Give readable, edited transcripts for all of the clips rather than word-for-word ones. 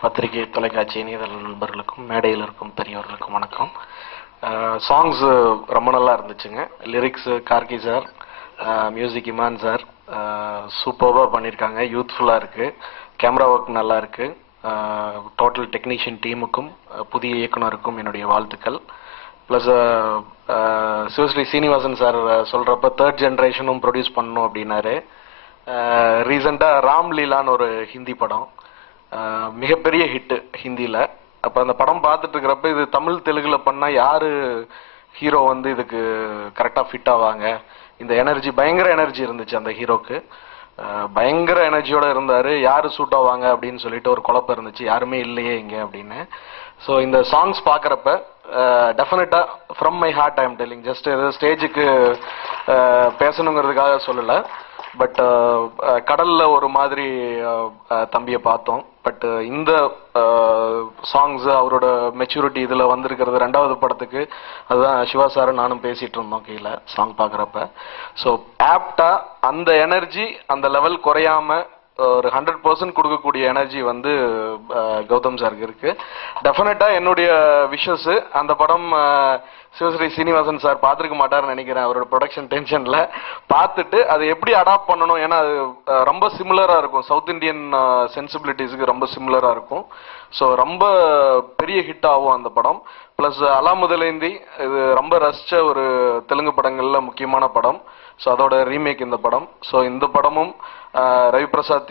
பத்திரிகை தொலைக்காட்சி இணையதள நண்பர்களுக்கும் மேடையில் இருக்கும் பெரியவர்களுக்கும் வணக்கம். சாங்ஸ் ரொம்ப நல்லா இருந்துச்சுங்க. Lyrics Karky sir, music Imman sir சூப்பராக பண்ணியிருக்காங்க. யூத்ஃபுல்லாக இருக்குது. கேமரா ஒர்க் நல்லா இருக்குது. டோட்டல் டெக்னீஷியன் டீமுக்கும் புதிய இயக்குனருக்கும் என்னுடைய வாழ்த்துக்கள். ப்ளஸ் சிவஸ்ரீ சீனிவாசன் சார் சொல்கிறப்ப தேர்ட் ஜென்ரேஷனும் ப்ரொடியூஸ் பண்ணணும் அப்படின்னாரு. ரீசெண்டாக ராம்லீலான்னு ஒரு ஹிந்தி படம் மிகப்பெரிய ஹிட்டு ஹிந்தியில். அப்போ அந்த படம் பார்த்துட்டு இருக்கிறப்ப இது தமிழ் தெலுங்கில் பண்ணால் யார் ஹீரோ வந்து இதுக்கு கரெக்டாக ஃபிட் ஆவாங்க, இந்த எனர்ஜி பயங்கர எனர்ஜி இருந்துச்சு அந்த ஹீரோக்கு. பயங்கர எனர்ஜியோடு இருந்தார். யார் சூட் ஆவாங்க அப்படின்னு சொல்லிட்டு ஒரு குழப்பம் இருந்துச்சு, யாருமே இல்லையே இங்கே அப்படின்னு. ஸோ இந்த சாங்ஸ் பார்க்குறப்ப டெஃபினட்டாக from my heart I am telling, just ஏதோ ஸ்டேஜுக்கு பேசணுங்கிறதுக்காக சொல்லலை. பட் கடலில் ஒரு மாதிரி தம்பியை பார்த்தோம். பட் இந்த சாங்ஸ் அவரோட மெச்சூரிட்டி இதில் வந்திருக்கிறது ரெண்டாவது படத்துக்கு. அதுதான் சிவா சார் நானும் பேசிகிட்டு இருந்தோம் கீழே சாங் பார்க்குறப்ப. ஸோ ஆப்டாக அந்த எனர்ஜி அந்த லெவல் குறையாமல் ஒரு 100% கொடுக்கக்கூடிய எனர்ஜி வந்து கௌதம் சாருக்கு இருக்கு. டெஃபினட்டா என்னுடைய விஷஸ் அந்த படம் சிவஸ்ரீ சீனிவாசன் சார் பார்த்துருக்க மாட்டாருன்னு நினைக்கிறேன். அவரோட ப்ரொடக்ஷன் டென்ஷன்ல பார்த்துட்டு அதை எப்படி அடாப்ட் பண்ணணும், ஏன்னா அது ரொம்ப சிமிலரா இருக்கும், சவுத் இந்தியன் சென்சிபிலிட்டிஸ்க்கு ரொம்ப சிமிலரா இருக்கும். ஸோ ரொம்ப பெரிய ஹிட் ஆகும் அந்த படம். பிளஸ் அலா முதலேந்தி இது ரொம்ப ரசிச்ச ஒரு தெலுங்கு படங்கள்ல முக்கியமான படம். ஸோ அதோட ரீமேக் இந்த படம். ஸோ இந்த படமும் ரவி பிரசாத்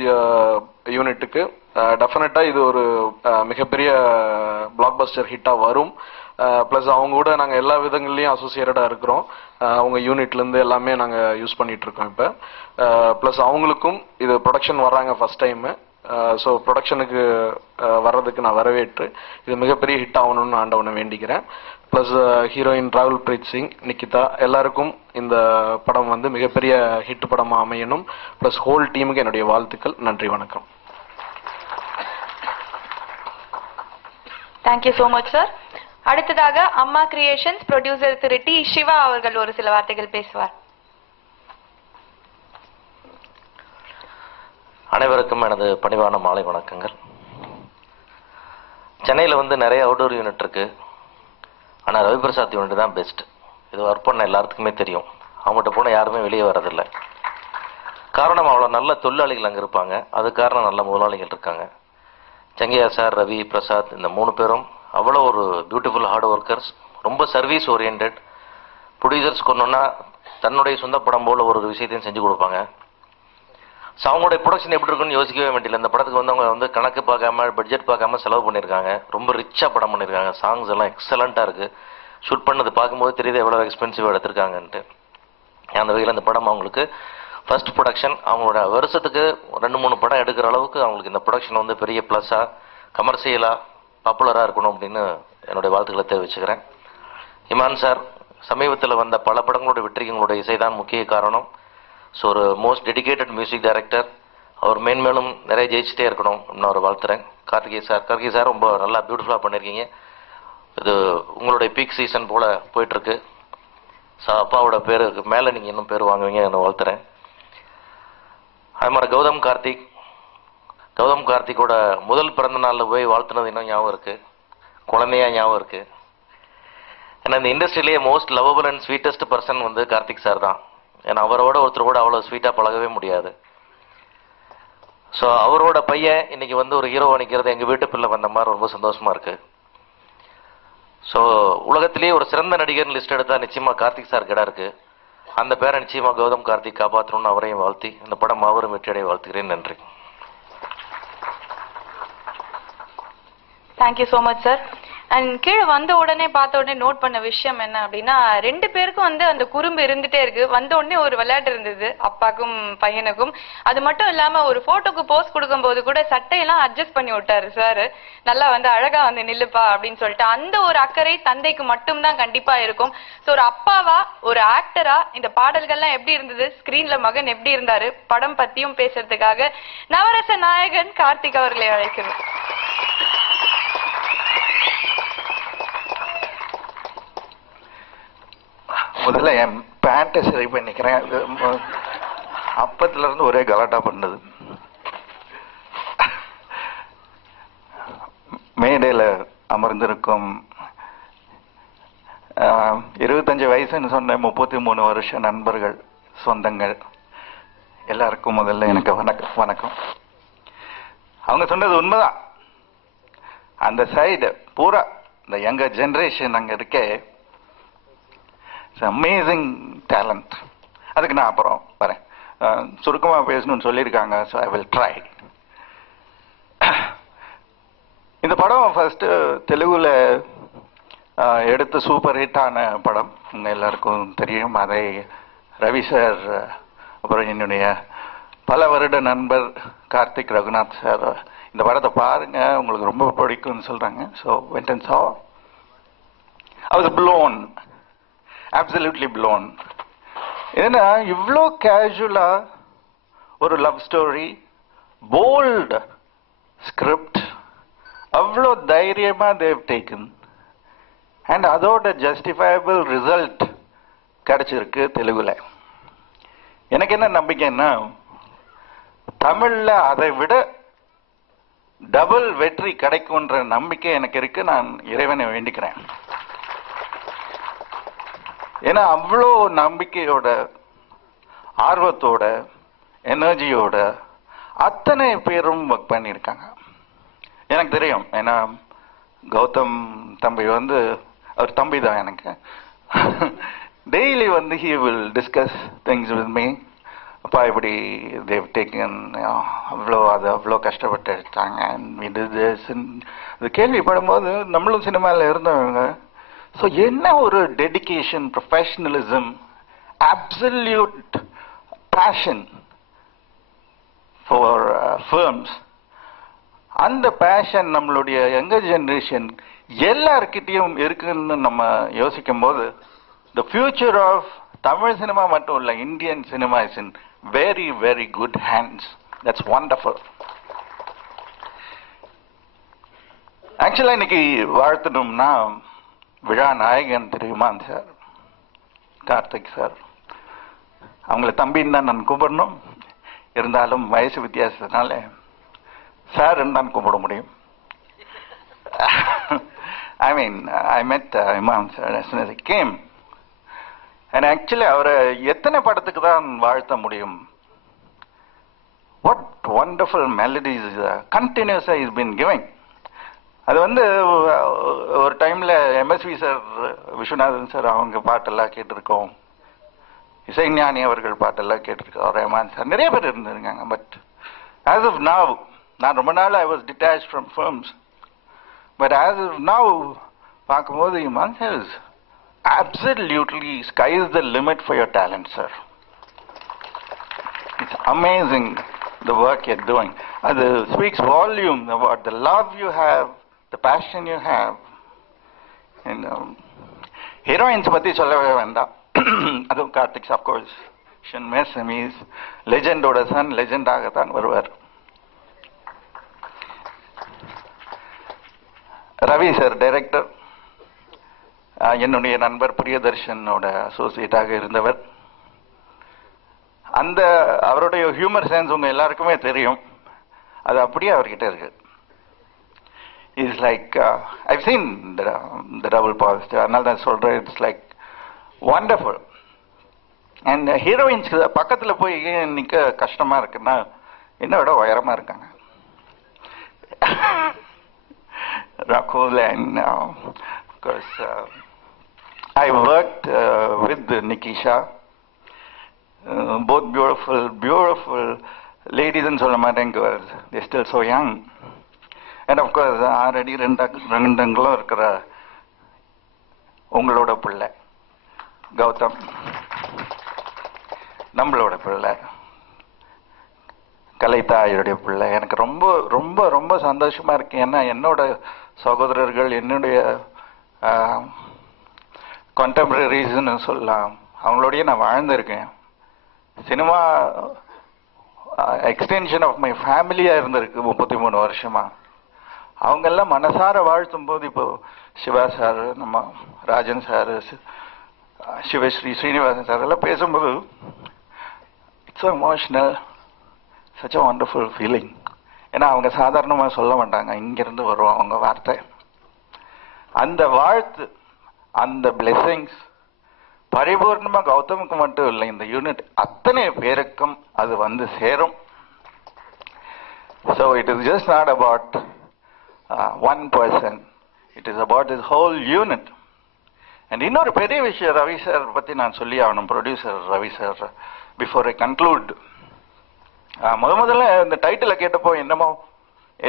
யூனிட்டுக்கு டெஃபினட்டா இது ஒரு மிகப்பெரிய பிளாக் பஸ்டர் ஹிட்டாக வரும். ப்ளஸ் அவங்க கூட நாங்கள் எல்லா விதங்கள்லையும் அசோசியேட்டடாக இருக்கிறோம். அவங்க யூனிட்லேருந்து எல்லாமே நாங்கள் யூஸ் பண்ணிட்டு இருக்கோம் இப்போ. ப்ளஸ் அவங்களுக்கும் இது ப்ரொடக்ஷன் வர்றாங்க ஃபர்ஸ்ட் டைமு. ஸோ ப்ரொடக்ஷனுக்கு வர்றதுக்கு நான் வரவேற்று இது மிகப்பெரிய ஹிட் ஆகணும்னு ஆண்டவனை வேண்டிக்கிறேன். ப்ளஸ் ஹீரோயின் ராகுல் பிரீத் சிங், நிக்கிதா எல்லாருக்கும் இந்த படம் வந்து மிகப்பெரிய ஹிட் படமாக அமையணும். ப்ளஸ் ஹோல் டீமுக்கு என்னுடைய வாழ்த்துக்கள். நன்றி, வணக்கம். Thank you so much sir. அடுத்ததாக அம்மா கிரியேஷன்ஸ் ப்ரொடியூசர் திரு டி சிவா அவர்கள் ஒரு சில வார்த்தைகள் பேசுவார். அனைவருக்கும் எனது பணிவான மாலை வணக்கங்கள். சென்னையில் வந்து நிறைய அவுட்டோர் யூனிட் இருக்கு. ஆனால் ரவி பிரசாத் யூனிட் தான் பெஸ்ட். இது ஒர்க் பண்ண எல்லாத்துக்குமே தெரியும். அவங்ககிட்ட போனால் யாருமே வெளியே வர்றதில்லை. காரணம் அவ்வளோ நல்ல தொழிலாளிகள் அங்கே இருப்பாங்க. அது காரணம் நல்ல முதலாளிகள் இருக்காங்க. செங்கையா சார், ரவி பிரசாத் இந்த 3 பேரும் அவ்வளோ ஒரு பியூட்டிஃபுல் ஹார்ட் ஒர்க்கர்ஸ். ரொம்ப சர்வீஸ் ஓரியன்ட். ப்ரொடியூசர்ஸ் கொண்டோன்னா தன்னுடைய சொந்த படம் போல் ஒரு விஷயத்தையும் செஞ்சு கொடுப்பாங்க. ஸோ அவங்களுடைய ப்ரொடக்ஷன் எப்படி இருக்குன்னு யோசிக்கவே வேண்டியதில்லை. இந்த படத்துக்கு வந்து அவங்க வந்து கணக்கு பார்க்காம பட்ஜெட் பார்க்காம செலவு பண்ணியிருக்காங்க. ரொம்ப ரிச்சாக படம் பண்ணியிருக்காங்க. சாங்ஸ் எல்லாம் எக்ஸலண்ட்டாக இருக்குது. ஷூட் பண்ணது பார்க்கும்போது தெரியுது எவ்வளோ எக்ஸ்பென்சிவாக எடுத்திருக்காங்கன்ட்டு. அந்த வகையில் அந்த படம் அவங்களுக்கு ஃபர்ஸ்ட் ப்ரொடக்ஷன். அவங்களோட வருஷத்துக்கு 2-3 படம் எடுக்கிற அளவுக்கு அவங்களுக்கு இந்த ப்ரொடக்ஷன் வந்து பெரிய ப்ளஸ்ஸாக கமர்ஷியலாக பாப்புலராக இருக்கணும் அப்படின்னு என்னுடைய வாழ்த்துக்களை தெரிவிச்சுக்கிறேன். இமான் சார் சமீபத்தில் வந்த பல படங்களோட வெற்றிக்கு எங்களுடைய இசை தான் முக்கிய காரணம். ஸோ ஒரு மோஸ்ட் டெடிக்கேட்டட் மியூசிக் டைரக்டர். அவர் மேன்மேலும் நிறைய ஜெயிச்சுட்டே இருக்கணும் அப்படின்னு அவர் வாழ்த்துறேன். கார்த்திகை சார் ரொம்ப நல்லா பியூட்டிஃபுல்லாக பண்ணியிருக்கீங்க. இது உங்களுடைய பீக் சீசன் போல் போயிட்டுருக்கு. ஸோ அப்பாவோட பேருக்கு மேலே நீங்கள் இன்னும் பேர் வாங்குவீங்க என்ன வாழ்த்துறேன். அது மாதிரி கௌதம் கார்த்திகோட முதல் பிறந்த நாளில் போய் வாழ்த்துனது இன்னும் ஞாபகம் இருக்குது. குழந்தையா ஞாபகம் இருக்குது. ஏன்னா இந்த இண்டஸ்ட்ரியிலேயே most lovable and sweetest person வந்து கார்த்திக் சார் தான். ஏன்னா அவரோட ஒருத்தர் கூட அவ்வளோ ஸ்வீட்டாக பழகவே முடியாது. ஸோ அவரோட பையன் இன்னைக்கு வந்து ஒரு ஹீரோ நிற்கிறது எங்கள் வீட்டு பிள்ளை வந்த மாதிரி ரொம்ப சந்தோஷமாக இருக்குது. ஸோ உலகத்திலேயே ஒரு சிறந்த நடிகர் லிஸ்ட் எடுத்தால் நிச்சயமாக கார்த்திக் சார் கிட்ட இருக்குது. அந்த பேரை நிச்சயமாக கௌதம் கார்த்திக் காப்பாற்றணும்னு அவரையும் வாழ்த்தி இந்த படம் அவரும் வெற்றியடைய வாழ்த்துக்கிறேன். நன்றி. Thank you so much sir. And கீழே வந்த உடனே பார்த்த உடனே நோட் பண்ண விஷயம் என்ன அப்படின்னா, 2 பேருக்கும் வந்து அந்த குறும்பு இருந்துட்டே இருக்கு. வந்த உடனே ஒரு விளையாட்டு இருந்தது அப்பாக்கும் பையனுக்கும். அது மட்டும் இல்லாம ஒரு போட்டோக்கு போஸ் கொடுக்கும் போது கூட சட்டையெல்லாம் அட்ஜஸ்ட் பண்ணி விட்டாரு சார். நல்லா வந்து அழகா வந்து நில்லுப்பா அப்படின்னு சொல்லிட்டு அந்த ஒரு அக்கறை தந்தைக்கு மட்டும்தான் கண்டிப்பா இருக்கும். ஸோ ஒரு அப்பாவா ஒரு ஆக்டரா இந்த பாடல்கள்லாம் எப்படி இருந்தது, ஸ்கிரீன்ல மகன் எப்படி இருந்தாரு, படம் பத்தியும் பேசுறதுக்காக நவரச நாயகன் கார்த்திக் அவர்களை அழைக்கிறோம். முதல்ல என் பேண்ட்டை சரி பண்ணிக்கிறேன். அப்பத்துல இருந்து ஒரே கலாட்டா பண்ணது. மேடையில் அமர்ந்திருக்கும் 25 வயசுன்னு சொன்ன 33 வருஷ நண்பர்கள், சொந்தங்கள் எல்லாருக்கும் முதல்ல எனக்கு வணக்கம். அவங்க சொன்னது உண்மைதான். அந்த சைடு பூரா இந்த யங்கர் ஜெனரேஷன் அங்கே இருக்கே, அமேசிங் டேலண்ட். அதுக்கு நான் அப்புறம் வரேன். சுருக்கமாக பேசணும்னு சொல்லியிருக்காங்க, ஸோ ஐ வில் ட்ரை. இந்த படம் ஃபர்ஸ்ட் தெலுங்குல எடுத்து சூப்பர் ஹிட்டான படம், உங்க எல்லாருக்கும் தெரியும். அதை ரவி சார், அப்புறம் என்னுடைய பல வருட நண்பர் கார்த்திக் ரகுநாத் சார் இந்த படத்தை பாருங்க, உங்களுக்கு ரொம்ப பிடிக்கும்னு சொல்றாங்க. So went and saw. I was blown, absolutely blown. ஏன்னா இவ்வளோ கேஷுவலா ஒரு லவ் ஸ்டோரி, போல்ட் ஸ்கிரிப்ட், அவ்வளோ தைரியமா தேவ் டேக்கன், அண்ட் அதோட ஜஸ்டிஃபைபிள் ரிசல்ட் கிடைச்சிருக்கு தெலுங்குல. எனக்கு என்ன நம்பிக்கைன்னா, தமிழ்ல அதை விட டபுள் வெற்றி கிடைக்கும்ன்ற நம்பிக்கை எனக்கு இருக்கு. நான் இறைவனை வேண்டிக்கிறேன். ஏன்னா அவ்வளோ நம்பிக்கையோட, ஆர்வத்தோட, எனர்ஜியோட அத்தனை பேரும் ஒர்க் பண்ணியிருக்காங்க. எனக்கு தெரியும், ஏன்னா கௌதம் தம்பி வந்து, அவர் தம்பி தான் எனக்கு. டெய்லி வந்து he will discuss things with me. அப்பா இப்படி they've taken அவ்வளோ கஷ்டப்பட்டு எடுத்தாங்க, இது கேள்விப்படும்போது நம்மளும் சினிமாவில் இருந்தவங்க. ஸோ என்ன ஒரு dedication, professionalism, absolute passion for films. அந்த பேஷன் நம்மளுடைய யங்கர் ஜெனரேஷன் எல்லார்கிட்டையும் இருக்குன்னு நம்ம யோசிக்கும் போது, the future of Tamil cinema மட்டும் இல்லை, Indian cinema is in very very good hands. That's wonderful. ஆக்சுவலாக இன்னைக்கு வாழ்த்தணும்னா, விழா நாயகன் தெரியுமா சார், கார்த்திக் சார். அவங்கள தம்பின்னு தான் நான் கூப்பிடணும், இருந்தாலும் வயசு வித்தியாசத்தினால சார்ன்னு தான் கூப்பிட முடியும். I mean, I met Imam sir as soon as I came. And actually, அவரை எத்தனை படத்துக்கு தான் வாழ்த்த முடியும்? What wonderful melodies continuously he's been giving. அது வந்து ஒரு டைம்ல MSV சார், விஸ்வநாதன் சார் அவங்க பாட்டெல்லாம் கேட்டிருக்கோம், இசைஞானி அவர்கள் பாட்டெல்லாம் கேட்டிருக்கோம், ரஹ்மான் சார், நிறைய பேர் இருந்திருக்காங்க. பட் as of now, நான் ரொம்ப நாள் I was detached from films. But as of now, பார்க்கும்போது Iman says, absolutely sky is the limit for your talent, sir. It's amazing the work you're doing. It speaks volume about the love you have, the passion you have. And heroines பத்தி சொல்லவே வேண்டாம். அதுவும் Karthik, of course, shouldn't miss him. He's legend ஓட son, legend ஆகத்தான் வருவார். Ravi sir director, என்னுடைய நண்பர் பிரியதர்ஷனோட அசோசியேட்டாக இருந்தவர். அந்த அவருடைய ஹியூமர் சென்ஸ் உங்க எல்லாருக்குமே தெரியும், அது அப்படியே அவர்கிட்ட இருக்கு. It's like I've seen the double positive, அதனால தான் சொல்றேன், it's like wonderful. And heroines பக்கத்தில் போய் நிற்க கஷ்டமா இருக்குன்னா என்னை விட உயரமா இருக்காங்க. Rakul, and of course I worked with Nikisha, both beautiful ladies and சொல்ல மாட்டேன், girls, they're still so young. And of course 6 அடி 2 அங்குலம் இருக்கிற உங்களோட பிள்ளை கௌதம், நம்மளோட பிள்ளை கலைத்தாயுடைய பிள்ளை. எனக்கு ரொம்ப ரொம்ப ரொம்ப சந்தோஷமா இருக்கு. ஏன்னா என்னோட சகோதரர்கள், என்னுடைய கான்டெம்பரரிஸ்ன்னு சொல்லலாம், அவங்களோடய நான் வாழ்ந்திருக்கேன். சினிமா எக்ஸ்டென்ஷன் ஆஃப் மை ஃபேமிலியாக இருந்திருக்கு 33 வருஷமா. அவங்கெல்லாம் மனசார வாழ்த்தும் போது, இப்போ சிவா சார், நம்ம ராஜன் சார், சிவஸ்ரீ ஸ்ரீனிவாசன் சார் எல்லாம் பேசும்போது, it's so emotional, such a wonderful feeling. ஏன்னா அவங்க சாதாரணமாக சொல்ல மாட்டாங்க, இங்கிருந்து வரும் அவங்க வார்த்தை. அந்த வாழ்த்து, அந்த பிளெஸிங்ஸ் பரிபூர்ணமாக கௌதமுக்கு மட்டும் இல்லை, இந்த யூனிட் அத்தனை பேருக்கும் அது வந்து சேரும். So it is just not about one person, it is about this whole unit. And இன்னொரு பெரிய விஷயம் ரவி சார் பற்றி நான் சொல்லி ஆகணும், producer Ravi sir. Before I conclude, முதல்ல இந்த டைட்டிலை கேட்டப்போ என்னமோ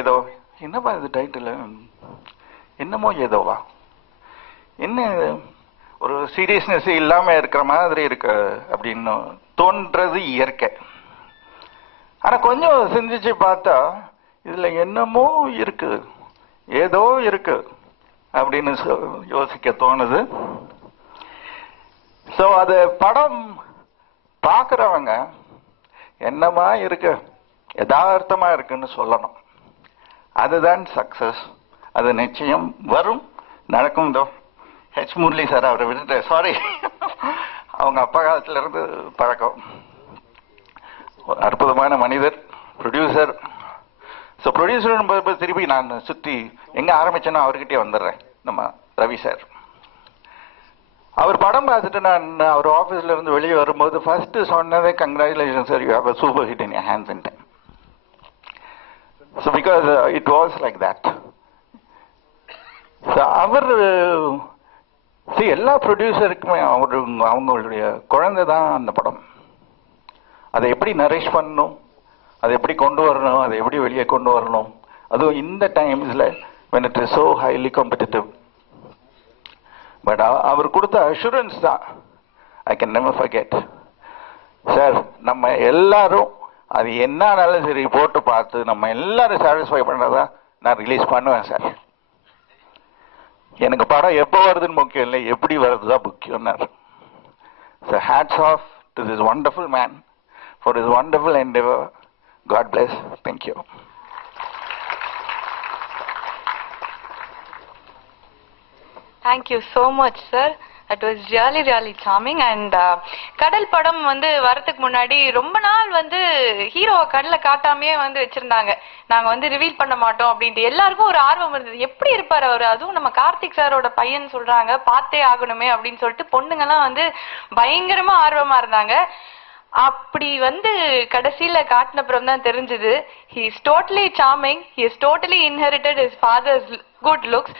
ஏதோ, என்னப்பா இது டைட்டில், என்னமோ ஏதோவா, என்ன ஒரு சீரியஸ்னஸ் இல்லாமல் இருக்கிற மாதிரி இருக்கு அப்படின்னு தோன்றது இயற்கை. ஆனால் கொஞ்சம் சிந்திச்சு பார்த்தா இதில் என்னமோ இருக்கு, ஏதோ இருக்கு அப்படின்னு யோசிக்க தோணுது. ஸோ அது படம் பார்க்குறவங்க என்னமா இருக்கு, யதார்த்தமா இருக்குன்னு சொல்லணும். அதுதான் சக்சஸ். அது நிச்சயம் வரும், நடக்கும். தோ ஹெச் முரளி சார் அவரை விட்டுட்டு, சாரி, அவங்க அப்பா காலத்துல இருந்து பழக்கம். அற்புதமான மனிதர், ப்ரொடியூசர். ஸோ ப்ரொடியூசர் திருப்பி நான் சுற்றி எங்கே ஆரம்பிச்சேன்னா அவர்கிட்டயே வந்துடுறேன். நம்ம ரவி சார், அவர் படம் பார்த்துட்டு நான் அவர் ஆஃபீஸ்ல இருந்து வெளியே வரும்போது ஃபர்ஸ்ட் சொன்னதே, congratulation sir, you have a super hit in your hands in time. So because it was like that. So அவர் எல்லா ப்ரொடியூசருக்குமே அவங்களுடைய குழந்தை தான் அந்த படம். அதை எப்படி நரிஷ் பண்ணணும், அதை எப்படி கொண்டு வரணும், அதை எப்படி வெளியே கொண்டு வரணும், அதுவும் இந்த டைம்ஸில் when it is so highly competitive. But அவர் கொடுத்த அஷூரன்ஸ் தான் I can never forget. Sir, நம்ம எல்லாரும் அது என்னாலும் சரி போட்டு பார்த்து நம்ம எல்லாரும் சாட்டிஸ்ஃபை பண்ணதா நான் ரிலீஸ் பண்ணுவேன் சார். எனக்கு படம் எப்போ வருதுன்னு முக்கியம் இல்லை, எப்படி வருதுதான் முக்கியம்னார். So hats off to this wonderful man for his wonderful endeavor. God bless. Thank you. Thank you so much, sir. That was really really charming. And கடல் படம் வந்து வரதுக்கு முன்னாடி ரொம்ப நாள் வந்து ஹீரோவை கடலை காட்டாமையே வந்து வச்சிருந்தாங்க. நாங்க வந்து ரிவீல் பண்ண மாட்டோம் அப்படின்ட்டு எல்லாருக்கும் ஒரு ஆர்வம் இருந்தது, எப்படி இருப்பாரு அவரு, அதுவும் நம்ம கார்த்திக் சாரோட பையன் சொல்றாங்க, பார்த்தே ஆகணுமே அப்படின்னு சொல்லிட்டு பொண்ணுங்கெல்லாம் வந்து பயங்கரமா ஆர்வமா இருந்தாங்க. அப்படி வந்து கடைசியில காட்டினப்புறம் தான் தெரிஞ்சது, he is totally charming, he has totally inherited his father's good looks.